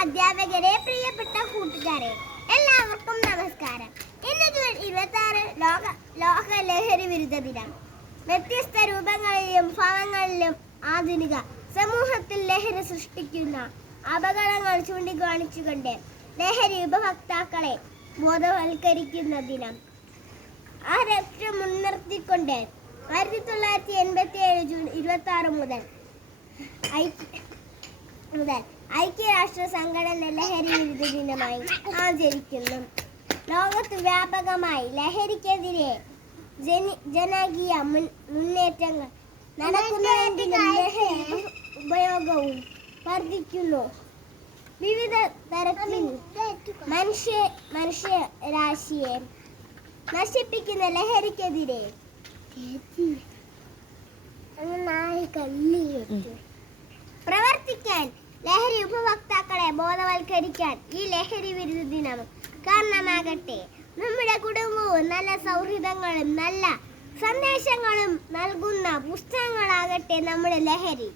അധ്യാപകരെ, പ്രിയപ്പെട്ട കൂട്ടുകാരെ, എല്ലാവർക്കും നമസ്കാരം. ഇന്ന് ജൂൺ 26 ലോക ലഹരി വിരുദ്ധ ദിനം. വ്യത്യസ്ത രൂപങ്ങളിലും ഭാവങ്ങളിലും ആധുനിക സമൂഹത്തിൽ ലഹരി സൃഷ്ടിക്കുന്ന അപകടങ്ങൾ ചൂണ്ടിക്കാണിച്ചുകൊണ്ട് ലഹരി ഉപഭോക്താക്കളെ ബോധവൽക്കരിക്കുന്ന ദിനം. ആ ലക്ഷ്യം മുൻനിർത്തിക്കൊണ്ട് 1987 ജൂൺ 26 മുതൽ ഐക്യരാഷ്ട്ര സംഘടന ലഹരി വിരുദ്ധ ദിനമായി ആചരിക്കുന്നു. ലോകത്ത് വ്യാപകമായി ലഹരിക്കെതിരെ ജനകീയ മുന്നേറ്റങ്ങൾ നടക്കുന്നതിന്റെ ലഹരി ഉപയോഗവും വർദ്ധിക്കുന്നു. വിവിധ തരത്തിൽ മനുഷ്യരാശിയെ നശിപ്പിക്കുന്ന ലഹരിക്കെതിരെ പ്രവർത്തിക്കാൻ ലഹരി ഉപഭോക്താക്കളെ ബോധവൽക്കരിക്കാൻ ഈ ലഹരി വിരുദ്ധ ദിനം കാരണമാകട്ടെ. നമ്മുടെ കുടുംബവും നല്ല സൗഹൃദങ്ങളും നല്ല സന്ദേശങ്ങളും നൽകുന്ന പുസ്തകങ്ങളാകട്ടെ നമ്മുടെ ലഹരി.